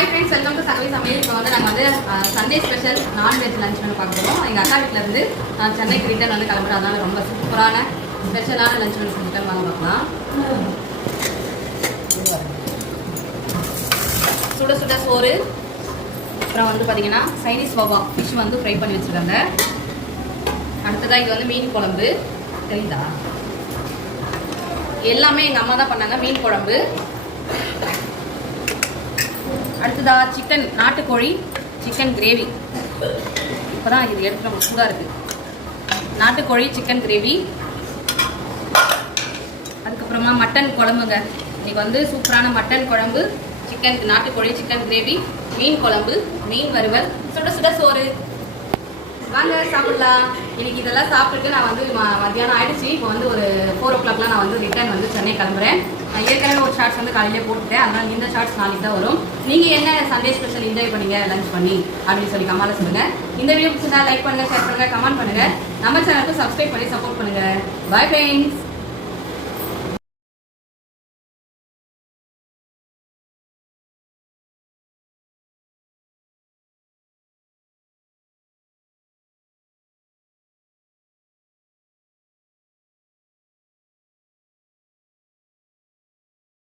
Hi friends welcome to service சமையல் இப்போ வந்து நாங்கள் வந்து Sunday special non veg lunch menu பார்க்குறோம் எங்கள் அக்கா வீட்டிலேருந்து நான் சென்னைக்கு ரிட்டர்ன் வந்து கிளம்புறேன் அதனால ரொம்ப சூப்பரான ஸ்பெஷலான லஞ்ச் மெனு செஞ்சுட்டு வாங்க பார்க்கலாம் சுட சுட சோறு. அப்புறம் வந்து பார்த்தீங்கன்னா சைனீஸ் வவா ஃபிஷ் வந்து ஃப்ரை பண்ணி வச்சுருக்காங்க. அடுத்ததாக இது வந்து மீன் குழம்பு. தெரியுதா? எல்லாமே எங்கள் அம்மா தான் பண்ணாங்க மீன் குழம்பு. அடுத்ததா சிக்கன் நாட்டுக்கோழி சிக்கன் கிரேவி இப்போதான் இது எடுத்து நம்ம சூடாக இருக்குது நாட்டுக்கோழி சிக்கன் கிரேவி அதுக்கப்புறமா மட்டன் குழம்புங்க. இன்னைக்கு வந்து சூப்பரான மட்டன் குழம்பு சிக்கன் நாட்டுக்கோழி சிக்கன் கிரேவி மீன் குழம்பு மீன் வறுவல். சுட சுட சோறு. வாங்க சாப்பிடலாம். இன்னைக்கு இதெல்லாம் சாப்பிட்டுட்டு நான் வந்து ம- மத்தியானம் ஆயிடுச்சு. இப்போ வந்து ஒரு ஃபோர் ஓ கிளாக்லாம் நான் வந்து ரிட்டர்ன் வந்து சென்னை கிளம்புறேன். நான் ஏற்கனவே ஒரு ஷார்ட்ஸ் வந்து காலையிலே போட்டுட்டேன். அதனால் இந்த ஷார்ட்ஸ் நாளைக்கு தான் வரும். நீங்கள் என்ன சண்டே ஸ்பெஷல் என்ஜாய் பண்ணீங்க? லஞ்ச் பண்ணி அப்படின்னு சொல்லி கமால சொல்லுங்கள் இந்த வீடியோ பிடிச்சிருந்தா லைக் பண்ணுங்க ஷேர் பண்ணுங்க கமெண்ட் பண்ணுங்க. நம்ம சேனலுக்கு சப்ஸ்கிரைப் பண்ணி சப்போர்ட் பண்ணுங்க. Bye friends